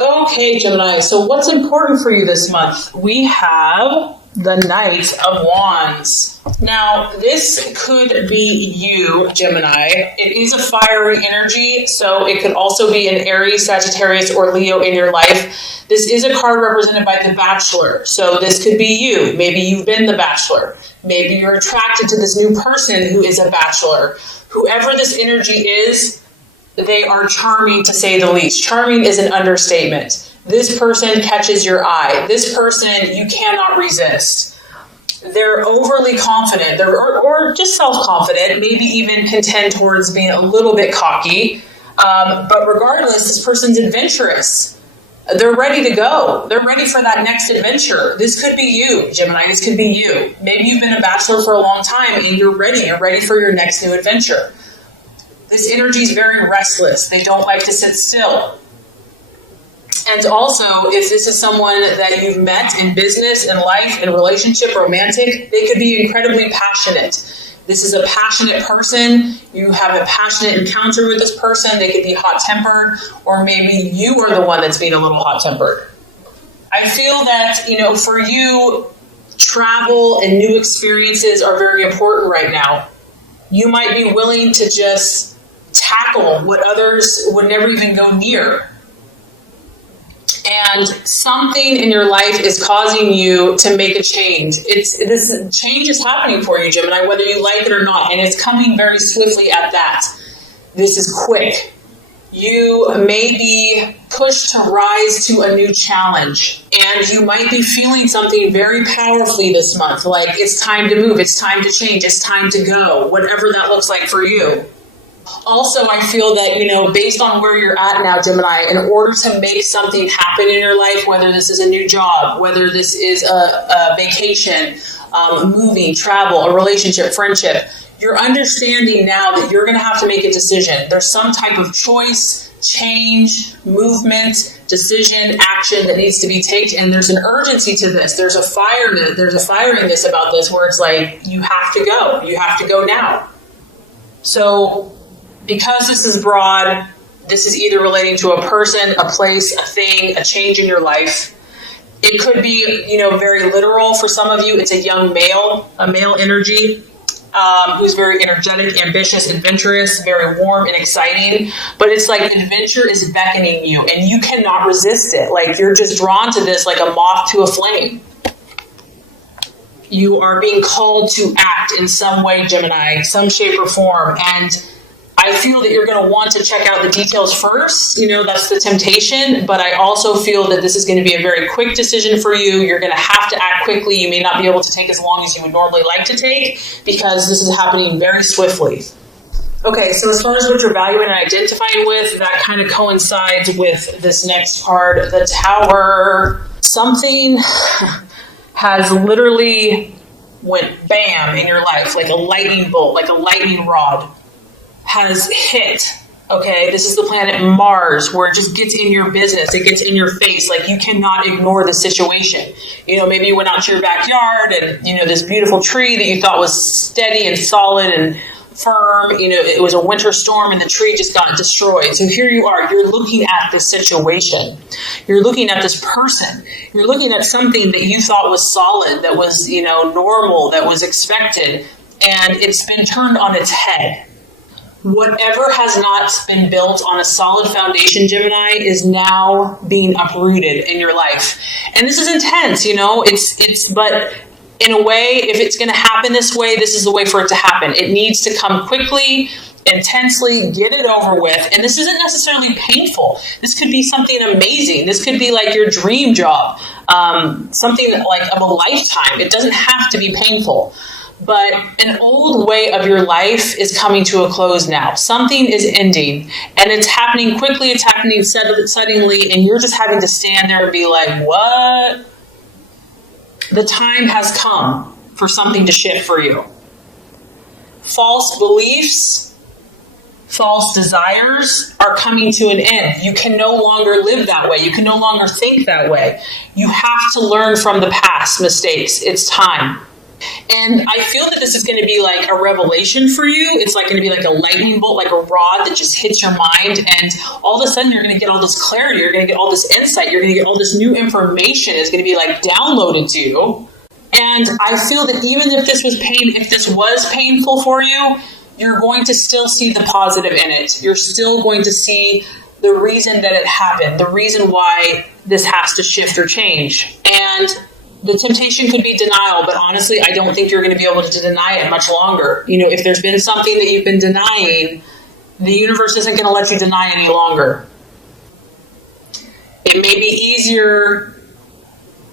Okay, Gemini, so what's important for you this month? We have the Knight of Wands. Now, this could be you, Gemini. It is a fiery energy, so it could also be an Aries, Sagittarius, or Leo in your life. This is a card represented by the Bachelor, so this could be you. Maybe you've been the Bachelor. Maybe you're attracted to this new person who is a Bachelor. Whoever this energy is, they are charming, to say the least. Charming is an understatement. This person catches your eye. This person you cannot resist. They're overly confident, or just self-confident, maybe even can tend towards being a little bit cocky. But regardless, this person's adventurous. They're ready to go. They're ready for that next adventure. This could be you, Gemini. This could be you. Maybe you've been a Bachelor for a long time and you're ready. You're ready for your next new adventure. This energy is very restless. They don't like to sit still. And also, if this is someone that you've met in business, in life, in relationship, romantic, they could be incredibly passionate. This is a passionate person. You have a passionate encounter with this person. They could be hot-tempered, or maybe you are the one that's being a little hot-tempered. I feel that, for you, travel and new experiences are very important right now. You might be willing to just tackle what others would never even go near. And something in your life is causing you to make a change. This change is happening for you, Gemini, whether you like it or not, and it's coming very swiftly at that. This is quick. You may be pushed to rise to a new challenge, and you might be feeling something very powerfully this month, like it's time to move, it's time to change, it's time to go, whatever that looks like for you. Also, I feel that, based on where you're at now, Gemini, in order to make something happen in your life, whether this is a new job, whether this is a vacation, moving, travel, a relationship, friendship, you're understanding now that you're going to have to make a decision. There's some type of choice, change, movement, decision, action that needs to be taken, and there's an urgency to this. There's a firiness about this where it's like, you have to go. You have to go now. So, because this is broad, this is either relating to a person, a place, a thing, a change in your life. It could be, very literal for some of you. It's a young male, a male energy, who's very energetic, ambitious, adventurous, very warm and exciting. But it's like adventure is beckoning you and you cannot resist it. Like you're just drawn to this like a moth to a flame. You are being called to act in some way, Gemini, some shape or form. And I feel that you're going to want to check out the details first. That's the temptation. But I also feel that this is going to be a very quick decision for you. You're going to have to act quickly. You may not be able to take as long as you would normally like to take because this is happening very swiftly. Okay, so as far as what you're valuing and identifying with, that kind of coincides with this next card, the Tower. Something has literally went bam in your life, like a lightning bolt, like a lightning rod has hit. Okay, this is the planet Mars, where it just gets in your business. It gets in your face. Like you cannot ignore the situation. Maybe you went out to your backyard and, this beautiful tree that you thought was steady and solid and firm, it was a winter storm and the tree just got destroyed. So here you are, you're looking at this situation. You're looking at this person. You're looking at something that you thought was solid, that was, normal, that was expected, and it's been turned on its head. Whatever has not been built on a solid foundation, Gemini, is now being uprooted in your life. And this is intense, but in a way, if it's going to happen this way, this is the way for it to happen. It needs to come quickly, intensely, get it over with. And this isn't necessarily painful. This could be something amazing. This could be like your dream job, something like of a lifetime. It doesn't have to be painful. But an old way of your life is coming to a close now. Something is ending, and it's happening quickly, it's happening suddenly, and you're just having to stand there and be like, what? The time has come for something to shift for you. False beliefs, false desires are coming to an end. You can no longer live that way. You can no longer think that way. You have to learn from the past mistakes. It's time. And I feel that this is going to be like a revelation for you. It's like going to be like a lightning bolt, like a rod that just hits your mind. And all of a sudden you're going to get all this clarity. You're going to get all this insight. You're going to get all this new information. It's going to be like downloaded to you. And I feel that even if this was painful for you, you're going to still see the positive in it. You're still going to see the reason that it happened, the reason why this has to shift or change. And the temptation could be denial, but honestly, I don't think you're going to be able to deny it much longer. If there's been something that you've been denying, the universe isn't going to let you deny any longer. It may be easier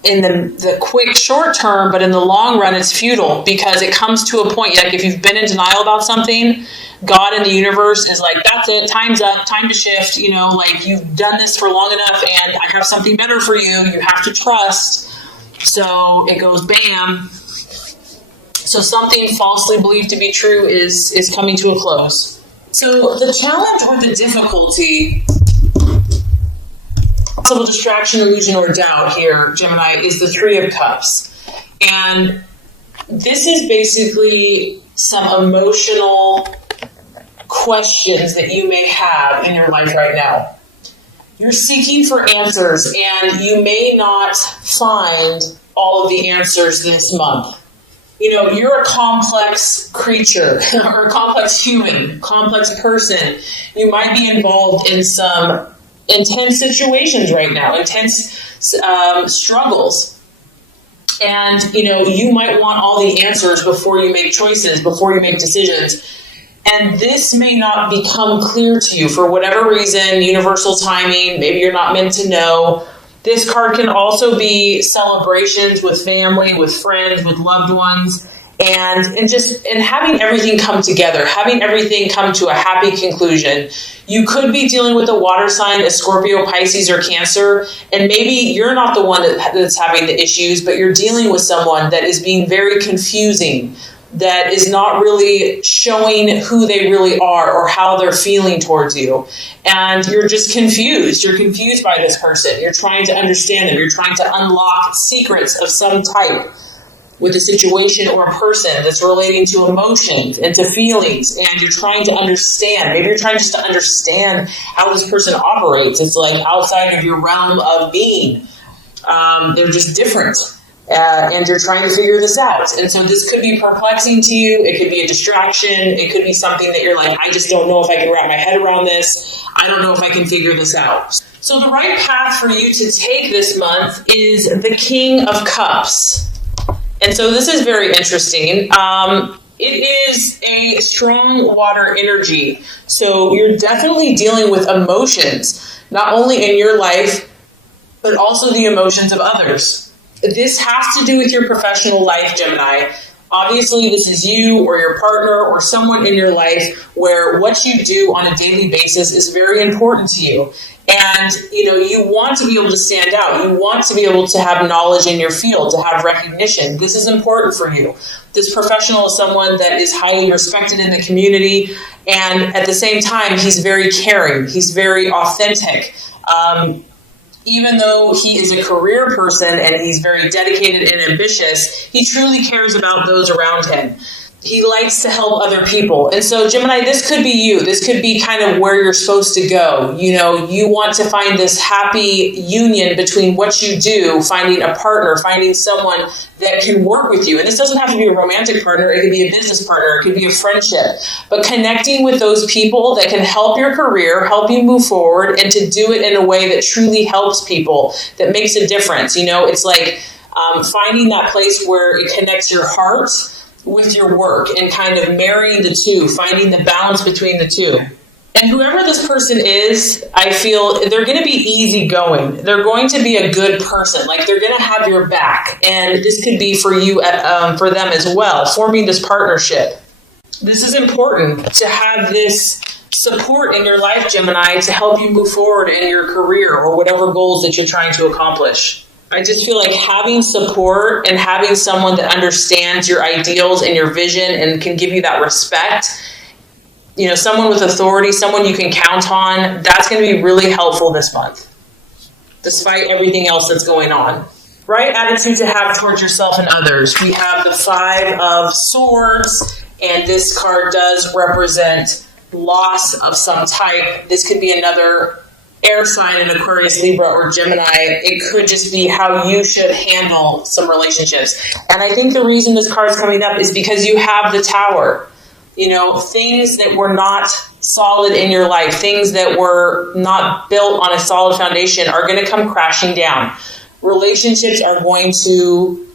in the quick short term, but in the long run, it's futile, because it comes to a point, like if you've been in denial about something, God and the universe is like, that's it, time's up, time to shift, like you've done this for long enough and I have something better for you. You have to trust. So it goes bam. So something falsely believed to be true is coming to a close. So the challenge or the difficulty, possible distraction, illusion, or doubt here, Gemini, is the Three of Cups. And this is basically some emotional questions that you may have in your life right now. You're seeking for answers, and you may not find all of the answers this month. You're a complex creature, or a complex human, complex person. You might be involved in some intense situations right now, intense struggles. And, you might want all the answers before you make choices, before you make decisions. And this may not become clear to you for whatever reason, universal timing, maybe you're not meant to know. This card can also be celebrations with family, with friends, with loved ones, and having everything come together, having everything come to a happy conclusion. You could be dealing with a water sign, a Scorpio, Pisces, or Cancer, and maybe you're not the one that's having the issues, but you're dealing with someone that is being very confusing, that is not really showing who they really are or how they're feeling towards you. And you're just confused. You're confused by this person. You're trying to understand them. You're trying to unlock secrets of some type with a situation or a person that's relating to emotions and to feelings. And you're trying to understand. Maybe you're trying just to understand how this person operates. It's like outside of your realm of being. They're just different. And you're trying to figure this out. And so this could be perplexing to you. It could be a distraction. It could be something that you're like, I just don't know if I can wrap my head around this. I don't know if I can figure this out. So the right path for you to take this month is the King of Cups. And so this is very interesting. It is a strong water energy. So you're definitely dealing with emotions, not only in your life, but also the emotions of others. This has to do with your professional life, Gemini. Obviously, this is you or your partner or someone in your life where what you do on a daily basis is very important to you. And, you want to be able to stand out. You want to be able to have knowledge in your field, to have recognition. This is important for you. This professional is someone that is highly respected in the community. And at the same time, he's very caring. He's very authentic. Even though he is a career person and he's very dedicated and ambitious, he truly cares about those around him. He likes to help other people. And so, Gemini, this could be you. This could be kind of where you're supposed to go. You want to find this happy union between what you do, finding a partner, finding someone that can work with you. And this doesn't have to be a romantic partner. It could be a business partner. It could be a friendship. But connecting with those people that can help your career, help you move forward, and to do it in a way that truly helps people, that makes a difference. It's like finding that place where it connects your heart with your work and kind of marrying the two, finding the balance between the two. And whoever this person is, I feel they're going to be easygoing. They're going to be a good person. Like they're going to have your back. And this could be for you, for them as well, forming this partnership. This is important to have this support in your life, Gemini, to help you move forward in your career or whatever goals that you're trying to accomplish. I just feel like having support and having someone that understands your ideals and your vision and can give you that respect, someone with authority, someone you can count on, that's going to be really helpful this month, despite everything else that's going on. right attitude to have towards yourself and others. We have the Five of Swords, and this card does represent loss of some type. This could be another air sign in Aquarius, Libra, or Gemini. It could just be how you should handle some relationships. And I think the reason this card is coming up is because you have the Tower. You know, things that were not solid in your life, things that were not built on a solid foundation are going to come crashing down. Relationships are going to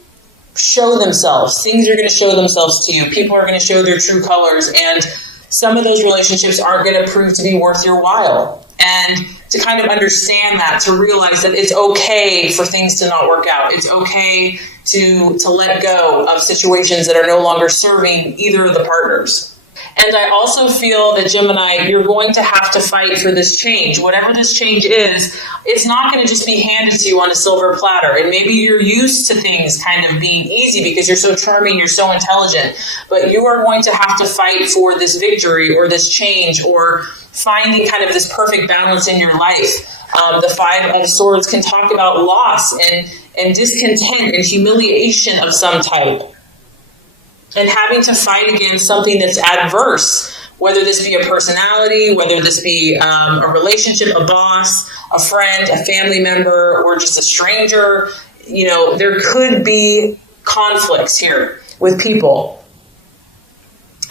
show themselves. Things are going to show themselves to you. People are going to show their true colors. And some of those relationships aren't going to prove to be worth your while. And to kind of understand that, to realize that it's okay for things to not work out. It's okay to let go of situations that are no longer serving either of the partners. And I also feel that, Gemini, you're going to have to fight for this change. Whatever this change is, it's not going to just be handed to you on a silver platter. And maybe you're used to things kind of being easy because you're so charming, you're so intelligent. But you are going to have to fight for this victory or this change or finding kind of this perfect balance in your life. The Five of Swords can talk about loss and discontent and humiliation of some type. And having to fight against something that's adverse, whether this be a personality, whether this be a relationship, a boss, a friend, a family member, or just a stranger. You know, there could be conflicts here with people.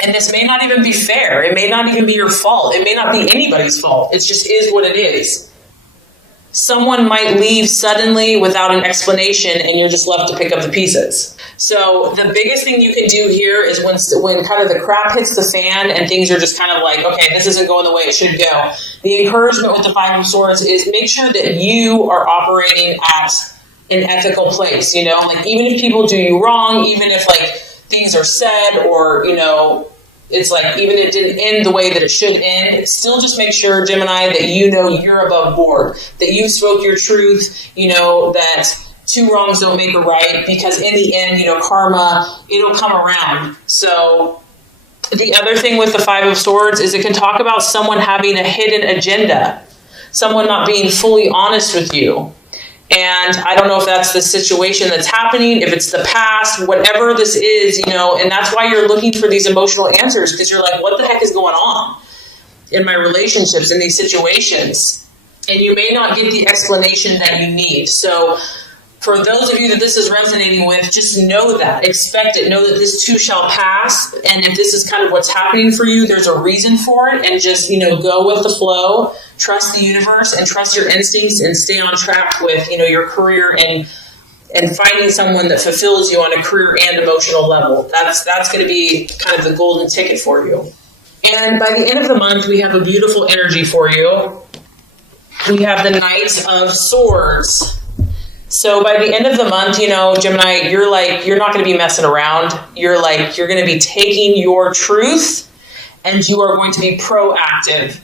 And this may not even be fair. It may not even be your fault. It may not be anybody's fault. It just is what it is. Someone might leave suddenly without an explanation and you're just left to pick up the pieces. So the biggest thing you can do here is when kind of the crap hits the fan and things are just kind of like, okay, this isn't going the way it should go. The encouragement with the Five of Swords is make sure that you are operating at an ethical place, you know, like even if people do you wrong, even if like things are said or, you know, it's like even if it didn't end the way that it should end, still just make sure, Gemini, that you know you're above board, that you spoke your truth, you know, that two wrongs don't make a right, because in the end, you know, karma, it'll come around. So the other thing with the Five of Swords is it can talk about someone having a hidden agenda, someone not being fully honest with you. And I don't know if that's the situation that's happening, if it's the past, whatever this is, you know, and that's why you're looking for these emotional answers, because you're like, what the heck is going on in my relationships, in these situations? And you may not get the explanation that you need. So for those of you that this is resonating with, just know that, expect it, know that this too shall pass. And if this is kind of what's happening for you, there's a reason for it, and just, you know, go with the flow, trust the universe and trust your instincts and stay on track with, you know, your career and finding someone that fulfills you on a career and emotional level. That's going to be kind of the golden ticket for you. And by the end of the month, we have a beautiful energy for you. We have the Knight of Swords. So by the end of the month, you know, Gemini, you're not going to be messing around. You're going to be taking your truth and you are going to be proactive,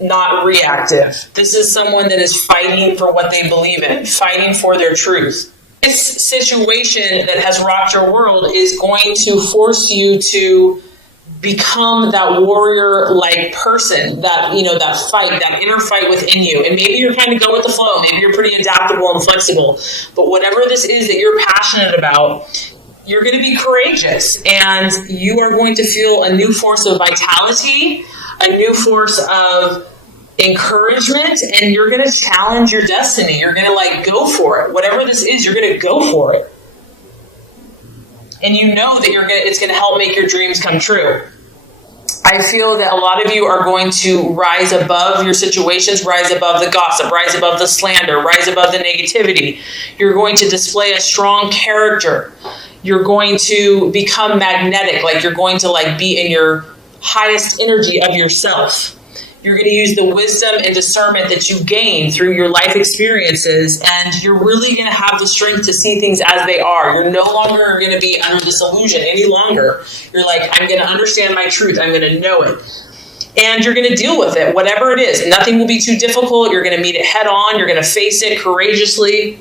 not reactive. This is someone that is fighting for what they believe in, fighting for their truth. This situation that has rocked your world is going to force you to become that warrior-like person, that, you know, that fight, that inner fight within you. And maybe you're kind of go with the flow. Maybe you're pretty adaptable and flexible. But whatever this is that you're passionate about, you're going to be courageous. And you are going to feel a new force of vitality, a new force of encouragement, and you're going to challenge your destiny. You're going to like go for it. Whatever this is, you're going to go for it. And you know that it's going to help make your dreams come true. I feel that a lot of you are going to rise above your situations, rise above the gossip, rise above the slander, rise above the negativity. You're going to display a strong character. You're going to become magnetic, like you're going to like be in your highest energy of yourself. You're going to use the wisdom and discernment that you gain through your life experiences, and you're really going to have the strength to see things as they are. You're no longer going to be under this illusion any longer. You're like, I'm going to understand my truth. I'm going to know it. And you're going to deal with it, whatever it is. Nothing will be too difficult. You're going to meet it head on. You're going to face it courageously.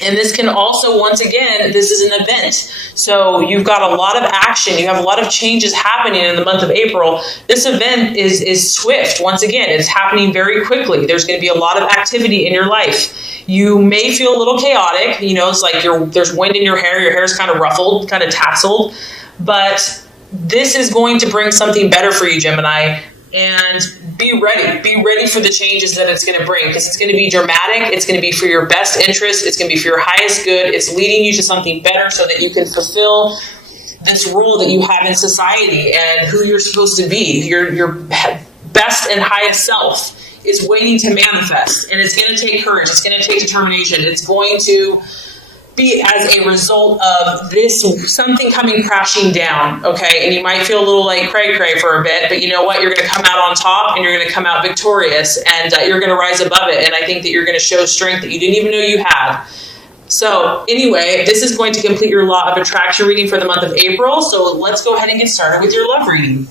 And this can also, once again, this is an event. So you've got a lot of action. You have a lot of changes happening in the month of April. This event is swift. Once again, it's happening very quickly. There's going to be a lot of activity in your life. You may feel a little chaotic. It's like there's wind in your hair's kind of ruffled, kind of tasseled. But this is going to bring something better for you, Gemini. And be ready. Be ready for the changes that it's going to bring, because it's going to be dramatic. It's going to be for your best interest. It's going to be for your highest good. It's leading you to something better so that you can fulfill this role that you have in society and who you're supposed to be. Your best and highest self is waiting to manifest, and it's going to take courage. It's going to take determination. It's going to be as a result of this, something coming crashing down, okay? And you might feel a little like cray-cray for a bit, but you know what? You're going to come out on top, and you're going to come out victorious, and you're going to rise above it. And I think that you're going to show strength that you didn't even know you had. So anyway, this is going to complete your law of attraction reading for the month of April. So let's go ahead and get started with your love reading.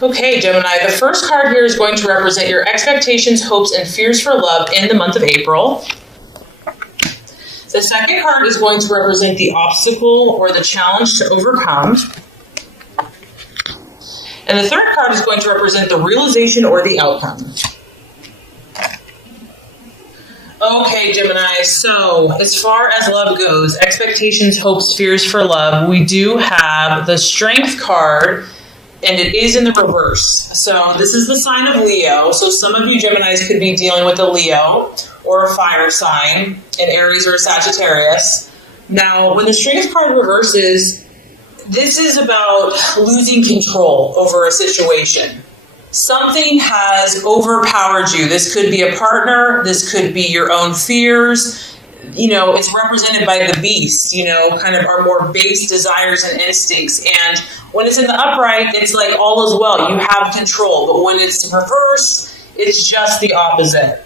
Okay, Gemini, the first card here is going to represent your expectations, hopes, and fears for love in the month of April. The second card is going to represent the obstacle or the challenge to overcome. And the third card is going to represent the realization or the outcome. Okay, Gemini, so as far as love goes, expectations, hopes, fears for love, we do have the Strength card, and it is in the reverse. So this is the sign of Leo. So some of you Geminis could be dealing with a Leo or a fire sign, an Aries or a Sagittarius. Now, when the Strength card reverses, this is about losing control over a situation. Something has overpowered you. This could be a partner. This could be your own fears. It's represented by the beast, kind of our more base desires and instincts. And when it's in the upright, it's like all is well. You have control. But when it's reversed, it's just the opposite.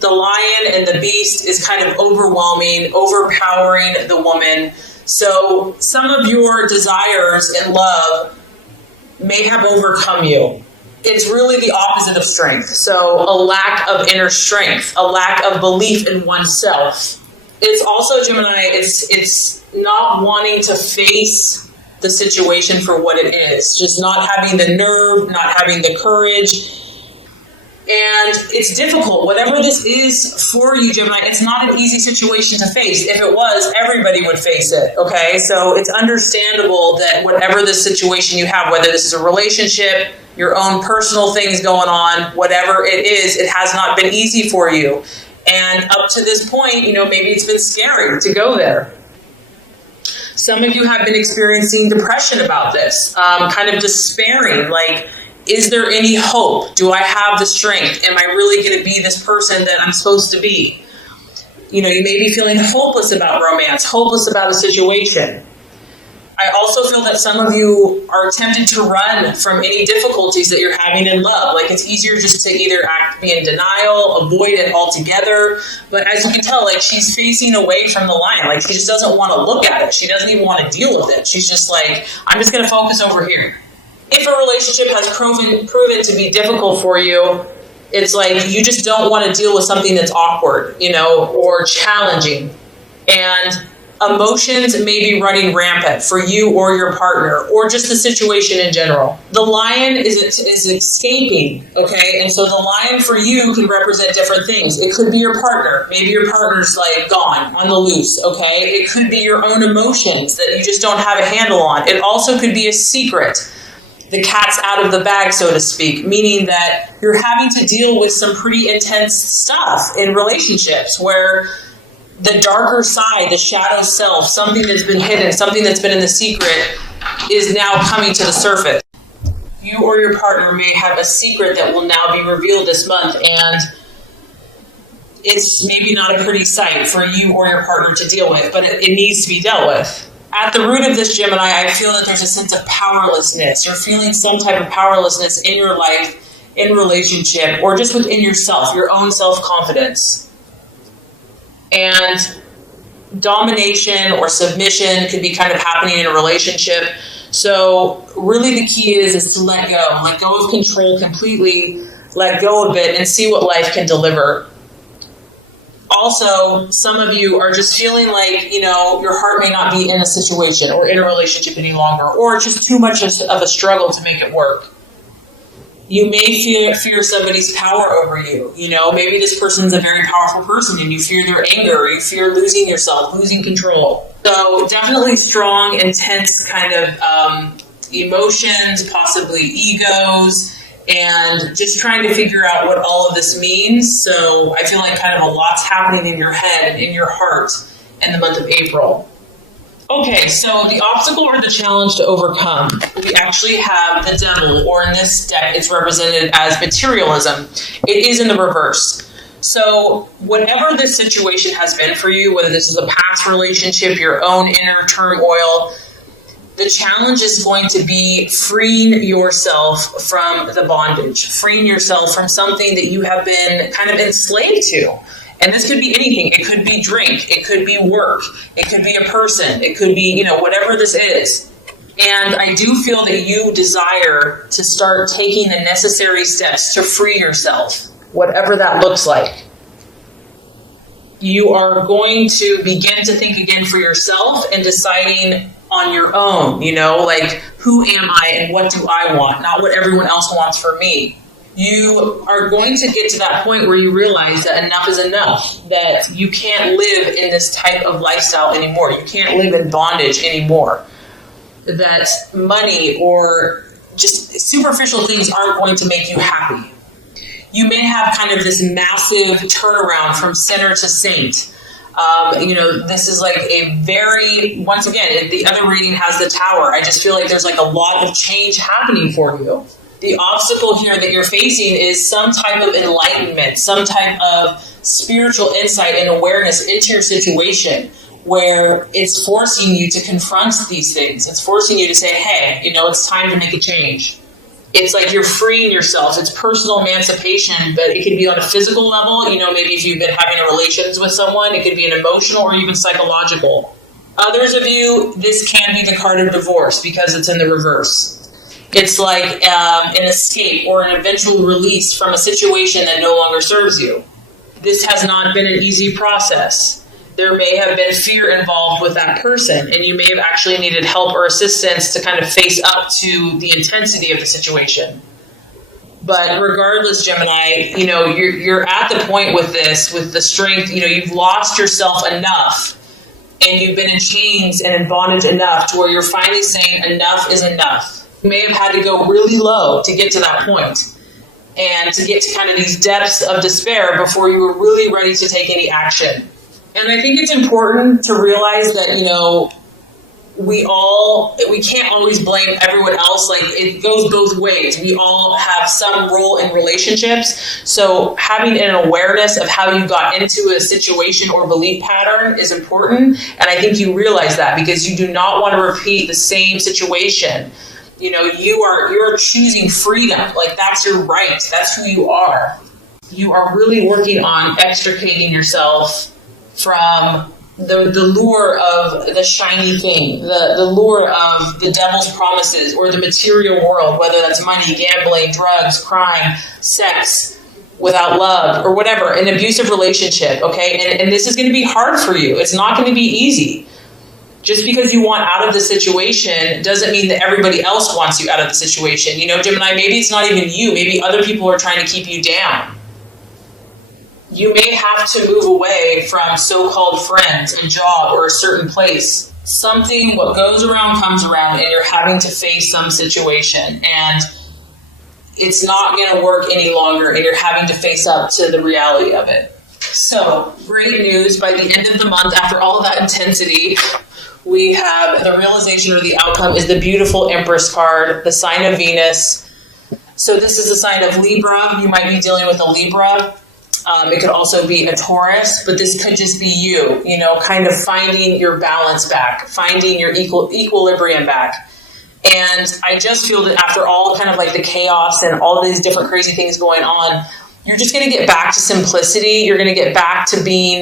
The lion and the beast is kind of overwhelming, overpowering the woman. So some of your desires in love may have overcome you. It's really the opposite of strength. So a lack of inner strength, a lack of belief in oneself. It's also, Gemini, it's not wanting to face the situation for what it is. Just not having the nerve, not having the courage. And it's difficult. Whatever this is for you, Gemini, it's not an easy situation to face. If it was, everybody would face it, okay? So it's understandable that whatever the situation you have, whether this is a relationship, your own personal things going on, whatever it is, it has not been easy for you. And up to this point, maybe it's been scary to go there. Some of you have been experiencing depression about this, kind of despairing, like, is there any hope? Do I have the strength? Am I really going to be this person that I'm supposed to be? You may be feeling hopeless about romance, hopeless about a situation. I also feel that some of you are tempted to run from any difficulties that you're having in love. Like, it's easier just to either be in denial, avoid it altogether. But as you can tell, like, she's facing away from the lion. Like, she just doesn't want to look at it. She doesn't even want to deal with it. She's just like, I'm just going to focus over here. If a relationship has proven to be difficult for you, it's like you just don't want to deal with something that's awkward, or challenging. And emotions may be running rampant for you or your partner, or just the situation in general. The lion is escaping, okay? And so the lion for you can represent different things. It could be your partner. Maybe your partner's like gone, on the loose, okay? It could be your own emotions that you just don't have a handle on. It also could be a secret. The cat's out of the bag, so to speak, meaning that you're having to deal with some pretty intense stuff in relationships where the darker side, the shadow self, something that's been hidden, something that's been in the secret is now coming to the surface. You or your partner may have a secret that will now be revealed this month, and it's maybe not a pretty sight for you or your partner to deal with, but it needs to be dealt with. At the root of this, Gemini, I feel that there's a sense of powerlessness. You're feeling some type of powerlessness in your life, in relationship, or just within yourself, your own self-confidence. And domination or submission could be kind of happening in a relationship. So really the key is to let go of control completely let go a bit, and see what life can deliver. Also, some of you are just feeling like, your heart may not be in a situation or in a relationship any longer, or just too much of a struggle to make it work. You may fear somebody's power over you. Maybe this person's a very powerful person and you fear their anger, or you fear losing yourself, losing control. So definitely strong, intense kind of emotions, possibly egos, and just trying to figure out what all of this means. So I feel like kind of a lot's happening in your head and in your heart in the month of April. Okay, so the obstacle or the challenge to overcome, we actually have the devil, or in this deck, it's represented as materialism. It is in the reverse. So whatever this situation has been for you, whether this is a past relationship, your own inner turmoil, the challenge is going to be freeing yourself from the bondage, freeing yourself from something that you have been kind of enslaved to. And this could be anything. It could be drink. It could be work. It could be a person. It could be, whatever this is. And I do feel that you desire to start taking the necessary steps to free yourself, whatever that looks like. You are going to begin to think again for yourself and deciding on your own, like, who am I and what do I want, not what everyone else wants for me. You are going to get to that point where you realize that enough is enough, that you can't live in this type of lifestyle anymore. You can't live in bondage anymore. That money or just superficial things aren't going to make you happy. You may have kind of this massive turnaround from sinner to saint. This is like a very, once again, the other reading has the Tower. I just feel like there's like a lot of change happening for you. The obstacle here that you're facing is some type of enlightenment, some type of spiritual insight and awareness into your situation, where it's forcing you to confront these things. It's forcing you to say, hey, it's time to make a change. It's like you're freeing yourself. It's personal emancipation, but it can be on a physical level. Maybe if you've been having relations with someone, it could be an emotional or even psychological. Others of you, this can be the card of divorce because it's in the reverse. It's like an escape or an eventual release from a situation that no longer serves you. This has not been an easy process. There may have been fear involved with that person, and you may have actually needed help or assistance to kind of face up to the intensity of the situation. But regardless, Gemini, you're at the point with this, with the strength, you've lost yourself enough, and you've been in chains and in bondage enough to where you're finally saying enough is enough. You may have had to go really low to get to that point and to get to kind of these depths of despair before you were really ready to take any action. And I think it's important to realize that, we can't always blame everyone else. Like, it goes both ways. We all have some role in relationships. So having an awareness of how you got into a situation or belief pattern is important. And I think you realize that because you do not want to repeat the same situation. You're choosing freedom. Like, that's your right. That's who you are. You are really working on extricating yourself from the lure of the shiny thing, the lure of the devil's promises or the material world, whether that's money, gambling, drugs, crime, sex without love, or whatever, an abusive relationship, okay? And this is going to be hard for you. It's not going to be easy. Just because you want out of the situation doesn't mean that everybody else wants you out of the situation. Gemini, maybe it's not even you. Maybe other people are trying to keep you down. You may have to move away from so-called friends, a job, or a certain place. What goes around comes around, and you're having to face some situation, and it's not going to work any longer, and you're having to face up to the reality of it. So, great news. By the end of the month, after all of that intensity, we have the realization or the outcome is the beautiful Empress card, the sign of Venus. So this is a sign of Libra. You might be dealing with a Libra. It could also be a Taurus, but this could just be you, kind of finding your balance back, finding your equilibrium back. And I just feel that after all kind of like the chaos and all these different crazy things going on, you're just going to get back to simplicity. You're going to get back to being,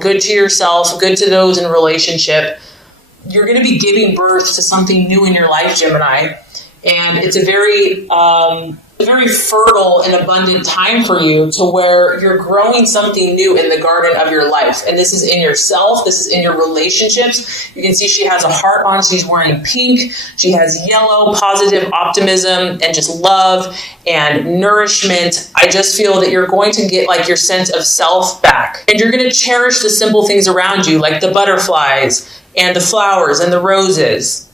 good to yourself, good to those in relationship. You're going to be giving birth to something new in your life, Gemini. And it's a very fertile and abundant time for you to where you're growing something new in the garden of your life. And this is in yourself. This is in your relationships. You can see she has a heart on. She's wearing pink. She has yellow, positive optimism and just love and nourishment. I just feel that you're going to get like your sense of self back. And you're going to cherish the simple things around you, like the butterflies and the flowers and the roses.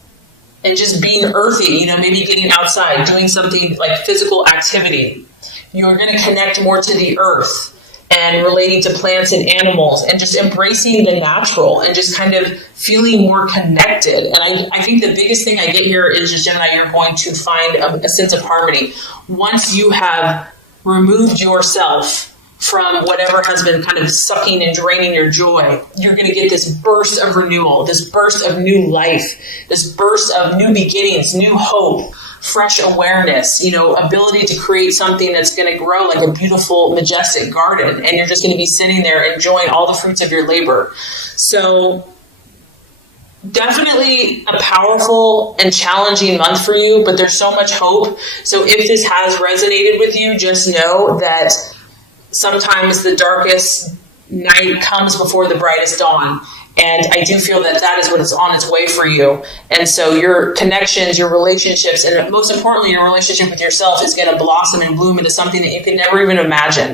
And just being earthy, maybe getting outside, doing something like physical activity. You're going to connect more to the earth and relating to plants and animals and just embracing the natural and just kind of feeling more connected. And I think the biggest thing I get here is just, Gemini, you're going to find a sense of harmony. Once you have removed yourself from whatever has been kind of sucking and draining your joy, you're going to get this burst of renewal, this burst of new life, this burst of new beginnings, new hope, fresh awareness, ability to create something that's going to grow like a beautiful, majestic garden. And you're just going to be sitting there enjoying all the fruits of your labor. So definitely a powerful and challenging month for you, but there's so much hope. So if this has resonated with you, just know that sometimes the darkest night comes before the brightest dawn. And I do feel that that is what is on its way for you. And so your connections, your relationships, and most importantly, your relationship with yourself is going to blossom and bloom into something that you could never even imagine.